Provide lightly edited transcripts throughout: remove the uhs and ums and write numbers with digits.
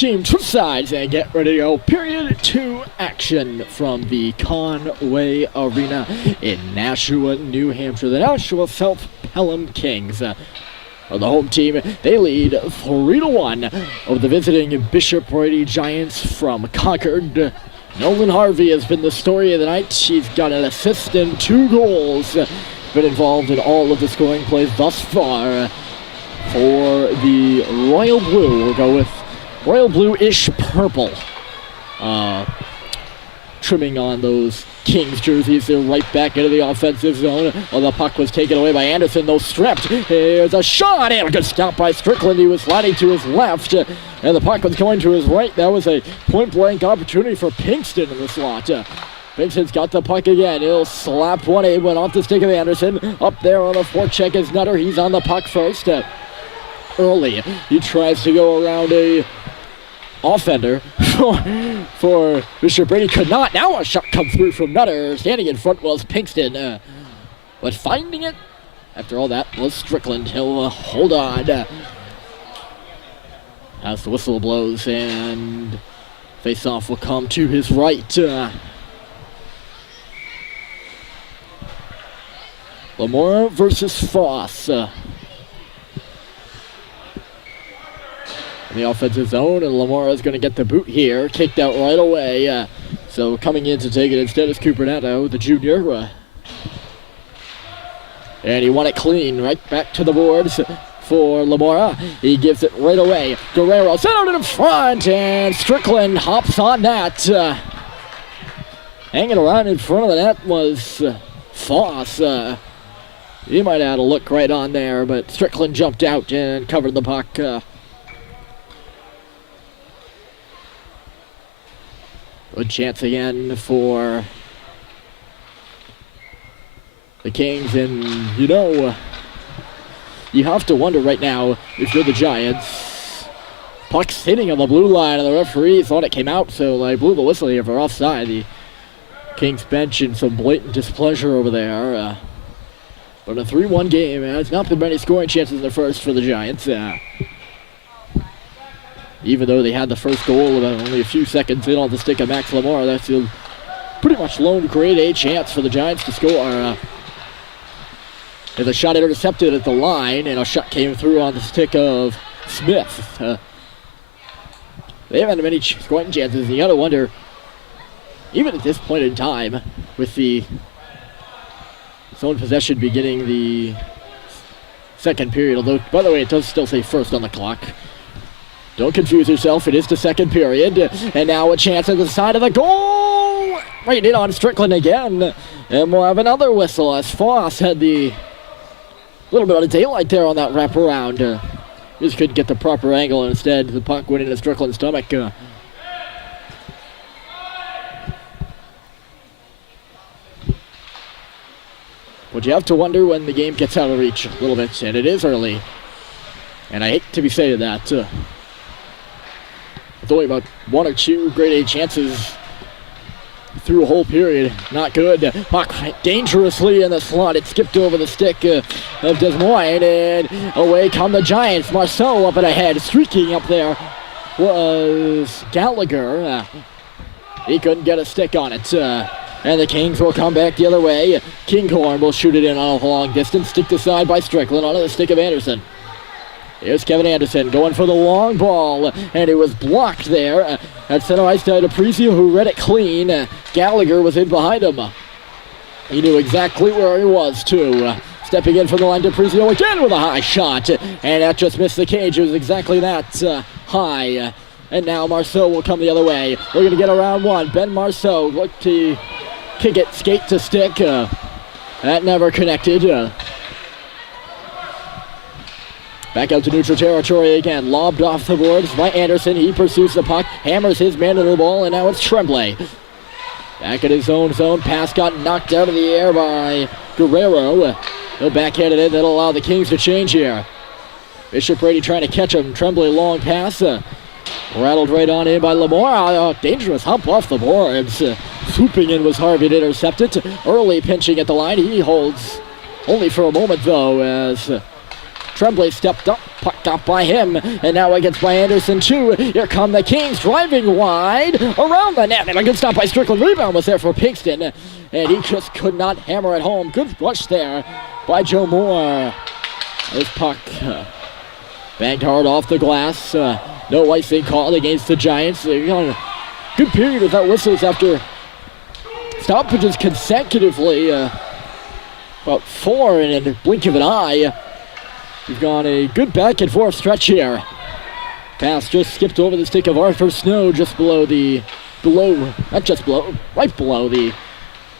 team switch sides and get ready to go. Period 2 action from the Conway Arena in Nashua, New Hampshire. The Nashua South Pelham Kings are the home team. They lead 3-1 over the visiting Bishop Brady Giants from Concord. Nolan Harvey has been the story of the night. He's got an assist and 2 goals. Been involved in all of the scoring plays thus far. For the Royal Blue, we'll go with Royal Blue-ish purple. Trimming on those Kings jerseys. They're right back into the offensive zone. Well, the puck was taken away by Anderson, though stripped. Here's a shot, and a good stop by Strickland. He was sliding to his left, and the puck was going to his right. That was a point-blank opportunity for Pinkston in the slot. Pinkston's got the puck again. He'll slap one. It went off the stick of Anderson. Up there on the forecheck is Nutter. He's on the puck first. Early, he tries to go around a offender for Bishop Brady. Could not. Now a shot come through from Nutter. Standing in front was Pinkston. But finding it after all that was Strickland. He'll hold on. As the whistle blows and face-off will come to his right. Lamora versus Foss. In the offensive zone, and Lamora is going to get the boot here. Kicked out right away. So coming in to take it instead is Cooper Netto, the junior. And he won it clean, right back to the boards for Lamora. He gives it right away. Guerrero centered in front, and Strickland hops on that. Hanging around in front of the net was Foss. He might have had a look right on there, but Strickland jumped out and covered the puck. Good chance again for the Kings, and you have to wonder right now if you're the Giants. Puck's hitting on the blue line, and the referee thought it came out, so they blew the whistle here for offside. The Kings bench in some blatant displeasure over there. But a 3-1 game, it's not been many scoring chances in the first for the Giants. Even though they had the first goal about only a few seconds in on the stick of Max Lamar, that's a pretty much lone grade A chance for the Giants to score. There's a shot intercepted at the line, and a shot came through on the stick of Smith. They haven't had many scoring chances. You gotta wonder, even at this point in time, with the zone possession beginning the second period, although, by the way, it does still say first on the clock. Don't confuse yourself, it is the second period. And now a chance at the side of the goal! Right in on Strickland again. And we'll have another whistle as Foss had the little bit of daylight there on that wraparound. Just couldn't get the proper angle, and instead the puck went into Strickland's stomach. But you have to wonder when the game gets out of reach a little bit, and it is early. And I hate to be saying that. It's only about 1 or 2 grade A chances through a whole period. Not good. Puck dangerously in the slot. It skipped over the stick of Des Moines, and away come the Giants. Marceau up and ahead. Streaking up there was Gallagher. He couldn't get a stick on it. And the Kings will come back the other way. Kinghorn will shoot it in on a long distance. Sticked aside by Strickland onto the stick of Anderson. Here's Kevin Anderson going for the long ball, and it was blocked there. At center ice to DePrizio, who read it clean. Gallagher was in behind him. He knew exactly where he was, too. Stepping in from the line, DePrizio again with a high shot, and that just missed the cage. It was exactly that high. And now Marceau will come the other way. We're going to get around one. Ben Marceau looked to kick it, skate to stick. That never connected. Back out to neutral territory again. Lobbed off the boards by Anderson. He pursues the puck, hammers his man to the ball, and now it's Tremblay. Back at his own zone. Pass got knocked out of the air by Guerrero. He'll backhand it in. That'll allow the Kings to change here. Bishop Brady trying to catch him. Tremblay long pass. Rattled right on in by Lamar. Dangerous hump off the boards. Swooping in was Harvey to intercept it. Early pinching at the line. He holds only for a moment, though, as Tremblay stepped up, pucked up by him, and now it gets by Anderson too. Here come the Kings, driving wide around the net, and a good stop by Strickland. Rebound was there for Pinkston, and he just could not hammer it home. Good rush there by Joe Moore. This puck banged hard off the glass. No icing called against the Giants. They've gone a good period without whistles after stoppages consecutively. About 4 in a blink of an eye. We've gone a good back and forth stretch here. Pass just skipped over the stick of Arthur Snow, just below the, right below the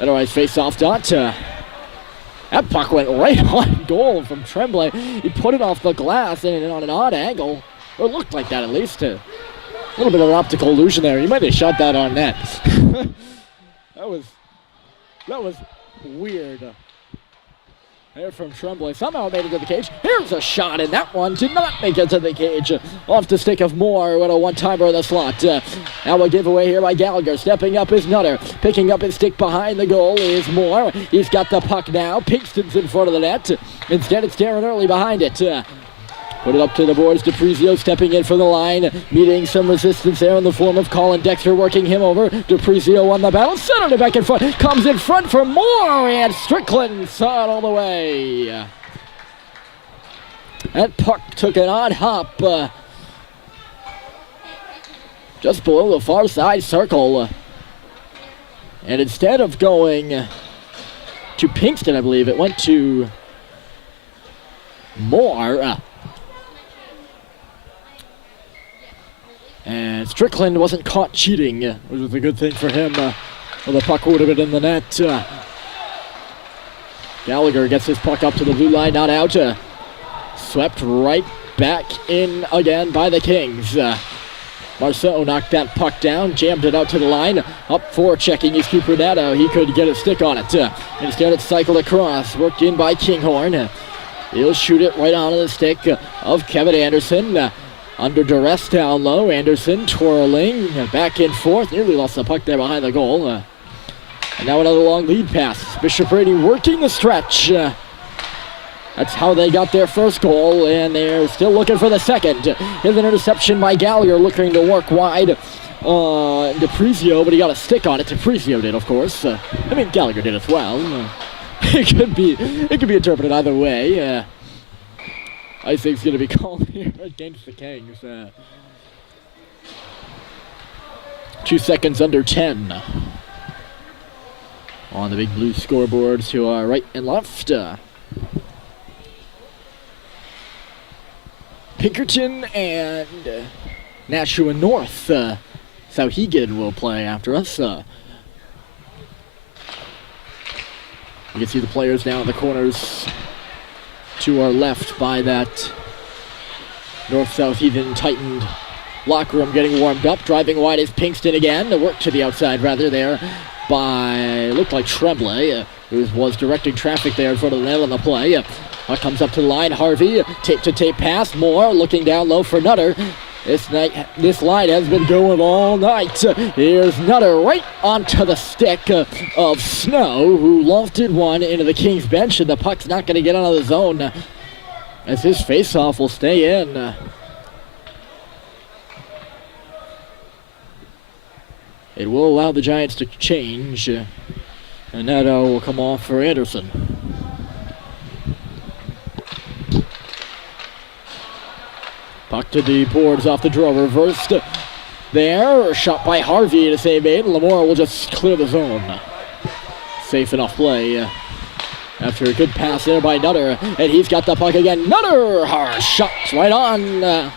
otherwise face-off dot. That puck went right on goal from Tremblay. He put it off the glass and on an odd angle, or it looked like that at least. A little bit of an optical illusion there. He might have shot that on net. That was weird. There from Tremblay. Somehow made it to the cage. Here's a shot, and that one did not make it to the cage. Off the stick of Moore with a one-timer in the slot. Now a giveaway here by Gallagher. Stepping up is Nutter. Picking up his stick behind the goal is Moore. He's got the puck now. Pinkston's in front of the net. Instead, it's Darren Early behind it. Put it up to the boards. DePrizio stepping in for the line. Meeting some resistance there in the form of Colin Dexter working him over. DePrizio on the battle. Centered it back in front. Comes in front for more. And Strickland saw it all the way. That puck took an odd hop. Just below the far side circle. And instead of going to Pinkston, I believe, it went to Moore. And Strickland wasn't caught cheating, which was a good thing for him. Well, the puck would have been in the net. Gallagher gets his puck up to the blue line, not out. Swept right back in again by the Kings. Marceau knocked that puck down, jammed it out to the line. Up for checking is Cooper Netto. He could get a stick on it. Instead, it cycled across, worked in by Kinghorn. He'll shoot it right onto the stick of Kevin Anderson. Under duress down low, Anderson twirling back and forth. Nearly lost the puck there behind the goal. And now another long lead pass. Bishop Brady working the stretch. That's how they got their first goal, and they're still looking for the second. Here's an interception by Gallagher looking to work wide on DePrizio, but he got a stick on it. DePrizio did, of course. Gallagher did as well. It could be interpreted either way. I think it's going to be called here against the Kings. 2 seconds under 10 on the big blue scoreboards to our right and left. Pinkerton and Nashua North. Sauhegan will play after us. You can see the players down in the corners to our left by that north-south even tightened locker room getting warmed up. Driving wide is Pinkston again. The work to the outside rather there by, looked like Tremblay, who was directing traffic there in front of the net on the play. Comes up to the line. Harvey, tape-to-tape pass. Moore looking down low for Nutter. This line has been going all night. Here's Nutter right onto the stick of Snow, who lofted one into the Kings bench, and the puck's not going to get out of the zone as his face-off will stay in. It will allow the Giants to change, and Neto will come off for Anderson. Puck to the boards off the draw, reversed there. Shot by Harvey to save made. Lamora will just clear the zone. Safe enough play after a good pass there by Nutter. And he's got the puck again. Nutter! Hard shot right on.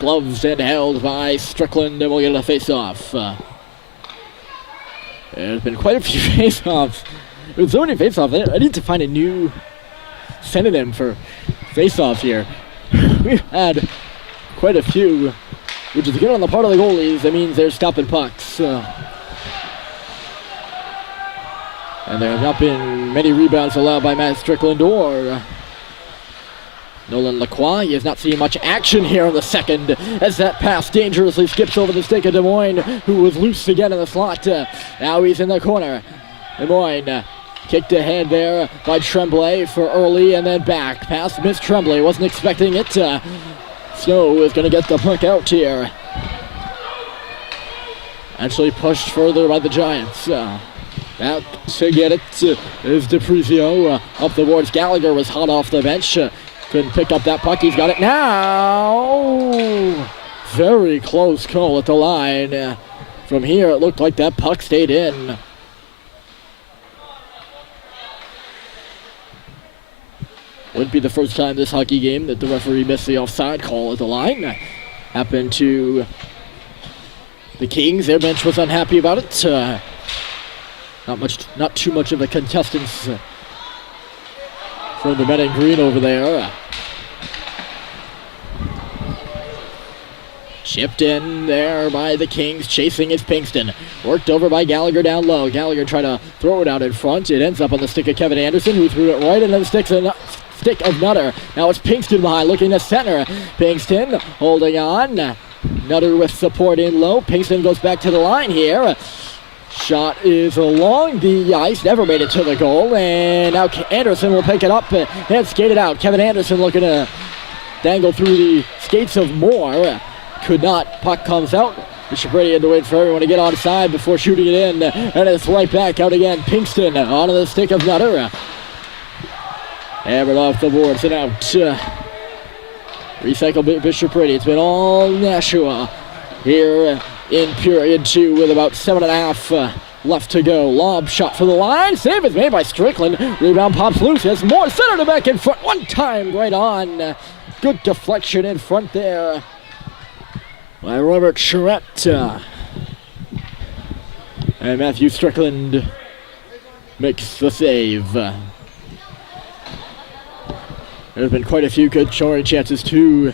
Gloves and held by Strickland, and we'll get a face-off. There's been quite a few face-offs. There's so many face-offs. I need to find a new synonym for face-offs here. We've had quite a few, which is good on the part of the goalies. That means they're stopping pucks. And there have not been many rebounds allowed by Matt Strickland or Nolan Lacroix. He has not seen much action here in the second as that pass dangerously skips over the stick of Des Moines, who was loose again in the slot. Now he's in the corner. Des Moines Kicked ahead there by Tremblay for early and then back. Pass missed Tremblay. Wasn't expecting it. Snow is going to get the puck out here. Actually pushed further by the Giants. Out to get it is DePrizio. Up the boards. Gallagher was hot off the bench. Couldn't pick up that puck. He's got it now. Very close call at the line. From here, it looked like that puck stayed in. Wouldn't be the first time this hockey game that the referee missed the offside call at the line. Happened to the Kings. Their bench was unhappy about it. Not too much of a contestants from the men in green over there. Chipped in there by the Kings, chasing is Pinkston. Worked over by Gallagher down low. Gallagher tried to throw it out in front. It ends up on the stick of Kevin Anderson, who threw it right into the stick of Nutter. Now it's Pinkston behind, looking to center. Pinkston holding on. Nutter with support in low. Pinkston goes back to the line here. Shot is along the ice, never made it to the goal. And now Anderson will pick it up and skate it out. Kevin Anderson looking to dangle through the skates of Moore. Could not. Puck comes out. Bishop Brady had to wait for everyone to get onside before shooting it in. And it's right back out again. Pinkston onto the stick of Nutter. Hammered off the boards and out. Recycle Bishop Brady. It's been all Nashua here in period 2 with about 7.5 left to go. Lob shot for the line. Save is made by Strickland. Rebound pops loose. Has more center to back in front. One time right on. Good deflection in front there by Robert Charette. And Matthew Strickland makes the save. There's been quite a few good scoring chances too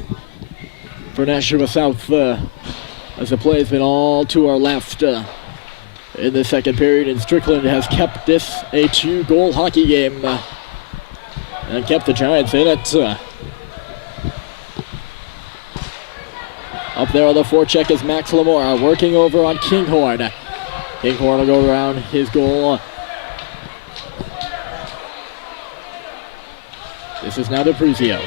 for Nashua South as the play has been all to our left in the second period, and Strickland has kept this a 2-goal hockey game and kept the Giants in it. Up there on the forecheck is Max Lamora working over on Kinghorn. Kinghorn will go around his goal. This is now DePrizio.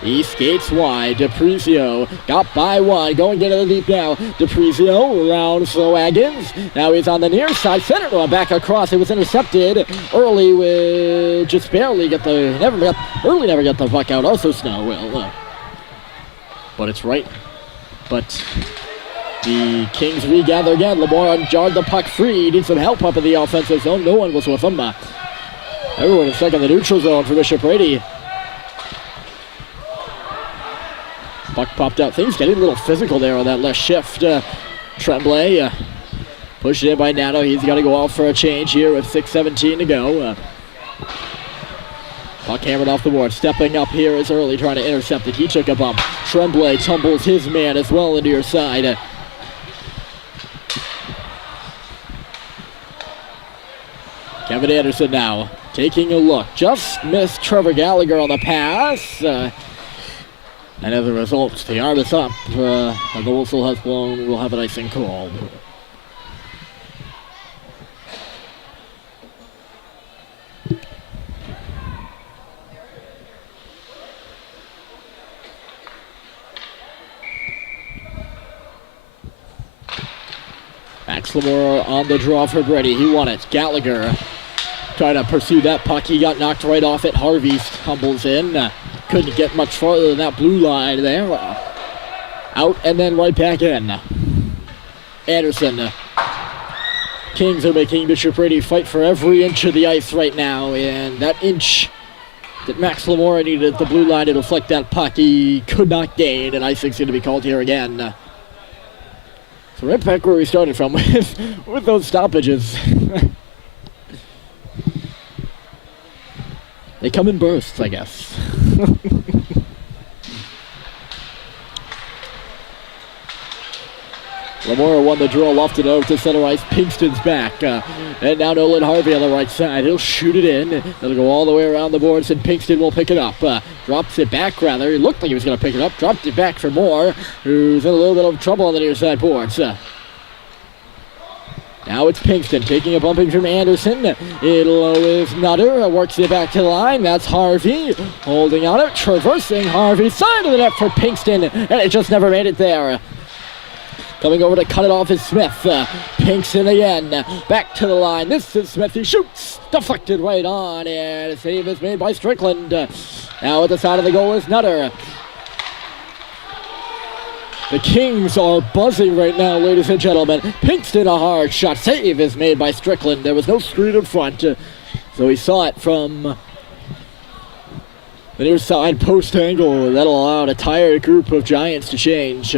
He skates wide. DePrizio got by one. Going into the deep now. DePrizio around Wagons. Now he's on the near side. Center back across. It was intercepted early with just barely get the never got the puck out. Also Snow will. But it's right. But the Kings regather again. Lamora jarred the puck free. Needs some help up in the offensive zone. No one was with him. Everyone is stuck in the neutral zone for Bishop Brady. Puck popped out. Things getting a little physical there on that left shift. Tremblay pushed in by Nato. He's got to go off for a change here with 6:17 to go. Puck hammered off the board. Stepping up here is Early, trying to intercept it. He took a bump. Tremblay tumbles his man as well into your side. Kevin Anderson now taking a look. Just missed Trevor Gallagher on the pass. And as a result, the arm is up. And the whistle has blown. We'll have an icing call. Max Lamora on the draw for Brady. He won it. Gallagher trying to pursue that puck. He got knocked right off it. Harvey tumbles in. Couldn't get much farther than that blue line there. Out and then right back in. Anderson. Kings are making Bishop Brady fight for every inch of the ice right now. And that inch that Max Lamora needed at the blue line to deflect that puck, he could not gain. And icing's going to be called here again. So right back where we started from with those stoppages. They come in bursts, I guess. Lamora won the draw, lofted over to center ice. Pinkston's back. And now Nolan Harvey on the right side. He'll shoot it in. It'll go all the way around the boards, and Pinkston will pick it up. Drops it back, rather. It looked like he was going to pick it up. Dropped it back for Moore, who's in a little bit of trouble on the near side boards. Now it's Pinkston taking a bumping from Anderson. It'll with Nutter. Works it back to the line. That's Harvey. Holding on it. Traversing Harvey. Side of the net for Pinkston. And it just never made it there. Coming over to cut it off is Smith. Pinkston again. Back to the line. This is Smith. He shoots. Deflected right on. And a save is made by Strickland. Now at the side of the goal is Nutter. The Kings are buzzing right now, ladies and gentlemen. Pinkston, a hard shot. Save is made by Strickland. There was no screen in front, so he saw it from the near side post angle. That'll allow an entire group of Giants to change.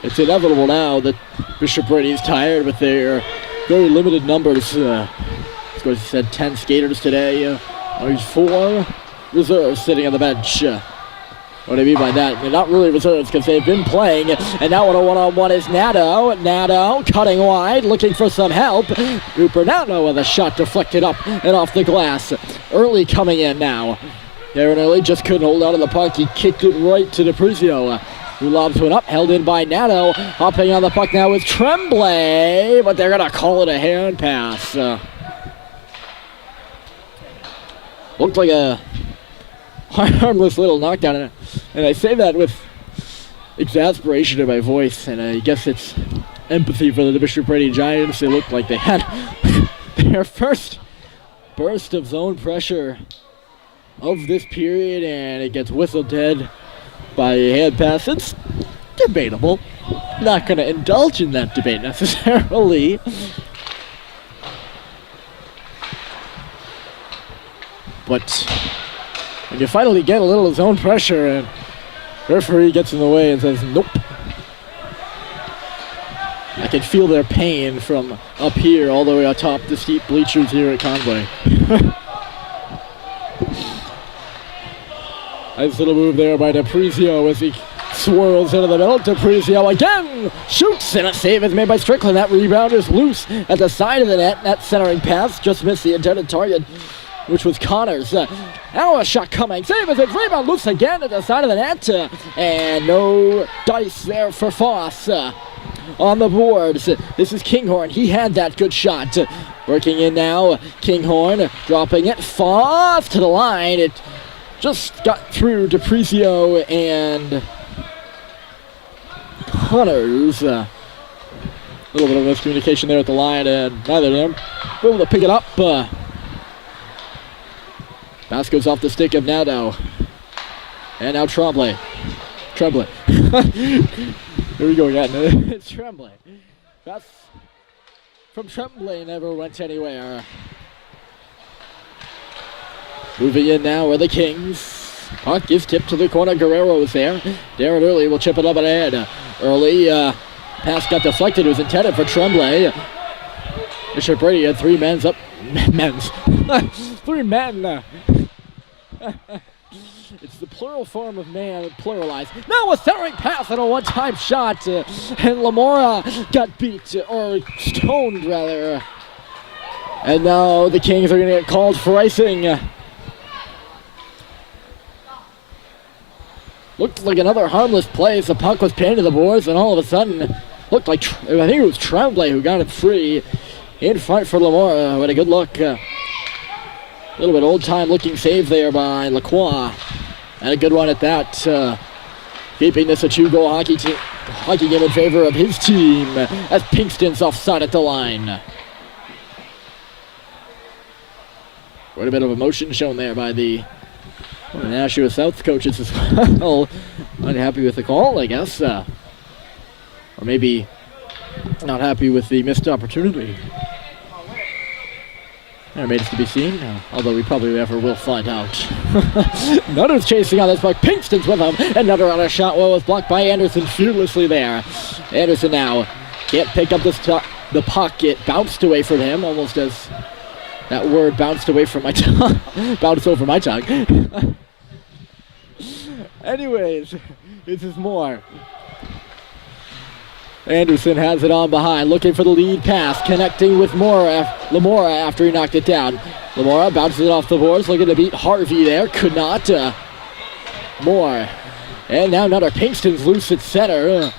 It's inevitable now that Bishop Brady is tired with their very limited numbers. Of course, he said 10 skaters today. There's 4 reserves sitting on the bench. What I mean by that, they're not really reserves because they've been playing. And now on a one-on-one is Nadeau. Nadeau cutting wide, looking for some help. Cooper Nadeau with a shot deflected up and off the glass. Early coming in now. Aaron Early just couldn't hold on to the puck. He kicked it right to DePrizio, who lobs one up, held in by Nadeau. Hopping on the puck now is Tremblay, but they're going to call it a hand pass. Looked like a harmless little knockdown, and I say that with exasperation in my voice, and I guess it's empathy for the Bishop Brady Giants. They looked like they had their first burst of zone pressure of this period, and it gets whistled dead by a hand pass. It's debatable. Not going to indulge in that debate necessarily. But when you finally get a little zone pressure and referee gets in the way and says, nope. I can feel their pain from up here all the way atop the steep bleachers here at Conway. Nice little move there by DePrizio as he swirls into the middle. DePrizio again shoots, and a save is made by Strickland. That rebound is loose at the side of the net. That centering pass just missed the intended target, which was Connors. Now a shot coming. Save is a rebound loose again at the side of the net. And no dice there for Foss. On the boards, this is Kinghorn. He had that good shot. Working in now, Kinghorn dropping it. Foss to the line. It just got through DePrizio and Connors. A little bit of miscommunication there at the line, and neither of them were able to pick it up. Pass goes off the stick of Nadeau. And now Tremblay. Here we go again. It's Tremblay. That's from Tremblay, never went anywhere. Moving in now are the Kings. Puck is tipped to the corner. Guerrero is there. Darren Early will chip it up and ahead. Early pass got deflected. It was intended for Tremblay. Bishop Brady had 3 men's up. Men's. 3 men. It's the plural form of man, pluralized. Now a centering pass and a one-time shot. And Lamora got beat, or stoned rather. And now the Kings are going to get called for icing. Looked like another harmless play as the puck was pinned to the boards, and all of a sudden, looked like, I think it was Tremblay who got it free. In front for Lamora, who had a good look. A little bit old-time looking save there by Lacroix. And a good one at that. Keeping this a 2-goal hockey game in favor of his team as Pinkston's offside at the line. Quite a bit of emotion shown there by the Nashua South coaches as well. Unhappy with the call, I guess. Or maybe not happy with the missed opportunity. Remains to be seen, although we probably never will find out. Nutter's chasing on this puck. Pinkston's with him, and Nutter on a shot. Well, was blocked by Anderson fearlessly there. Anderson now can't pick up the puck. It bounced away from him, almost as that word bounced away from my tongue. Bounced over my tongue. Anyways, this is more. Anderson has it on behind, looking for the lead pass, connecting with Lamora after he knocked it down. Lamora bounces it off the boards, looking to beat Harvey there. Could not. Moore. And now Nutter Pinkston's loose at center.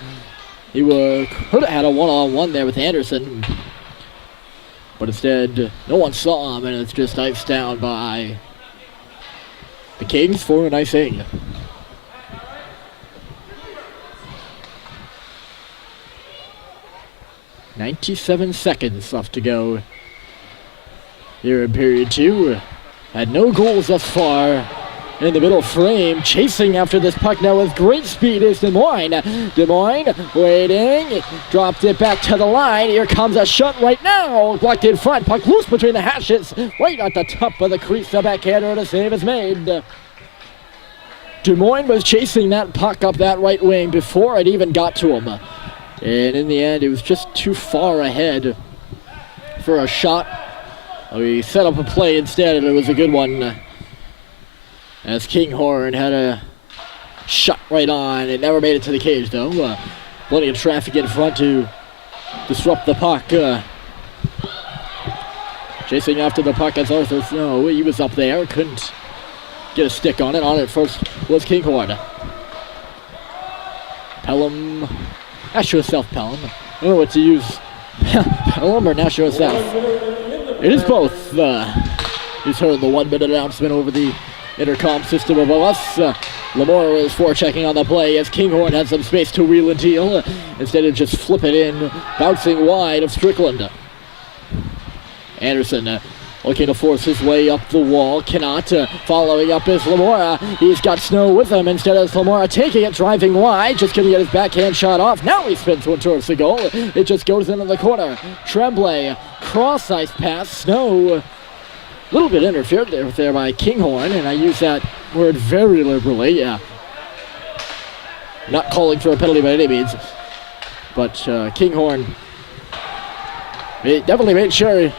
He could have had a one-on-one there with Anderson. But instead, no one saw him, and it's just iced down by the Kings for an icing. .97 seconds left to go here in period 2. Had no goals thus far. In the middle frame, chasing after this puck now with great speed is Des Moines. Des Moines waiting, dropped it back to the line. Here comes a shot right now. Blocked in front, puck loose between the hashes. Right at the top of the crease, the backhander, and a save is made. Des Moines was chasing that puck up that right wing before it even got to him. And in the end, it was just too far ahead for a shot. We set up a play instead, and it was a good one. As Kinghorn had a shot right on. It never made it to the cage, though. Plenty of traffic in front to disrupt the puck. Chasing after the puck as Arthur Snow. He was up there. Couldn't get a stick on it. On it first was Kinghorn. Pelham. Nashua South Pelham. I don't know what to use. Pelham or Nashua South. It is both. He's heard the 1-minute announcement over the intercom system above us. Lamora is forechecking on the play as Kinghorn has some space to wheel and deal instead of just flip it in, bouncing wide of Strickland. Anderson looking to force his way up the wall, cannot. Following up is Lamora. He's got Snow with him. Instead of Lamora taking it, driving wide, just couldn't get his backhand shot off. Now he spins one towards the goal. It just goes into the corner. Tremblay, cross-ice pass. Snow a little bit interfered there by Kinghorn, and I use that word very liberally. Not calling for a penalty by any means, but Kinghorn definitely made sure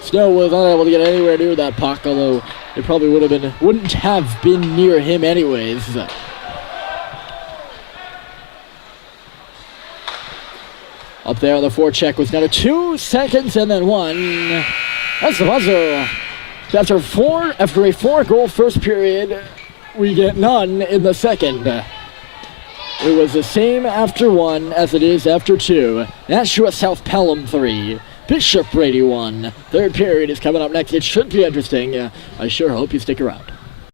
Snow was unable to get anywhere near that puck, although it probably wouldn't have been near him anyways. Up there on the forecheck was another 2 seconds and then 1. That's the buzzer. After a 4-goal first period, we get none in the second. It was the same after 1 as it is after 2. Nashua South Pelham 3. Bishop Brady 1. Third period is coming up next. It should be interesting. I sure hope you stick around.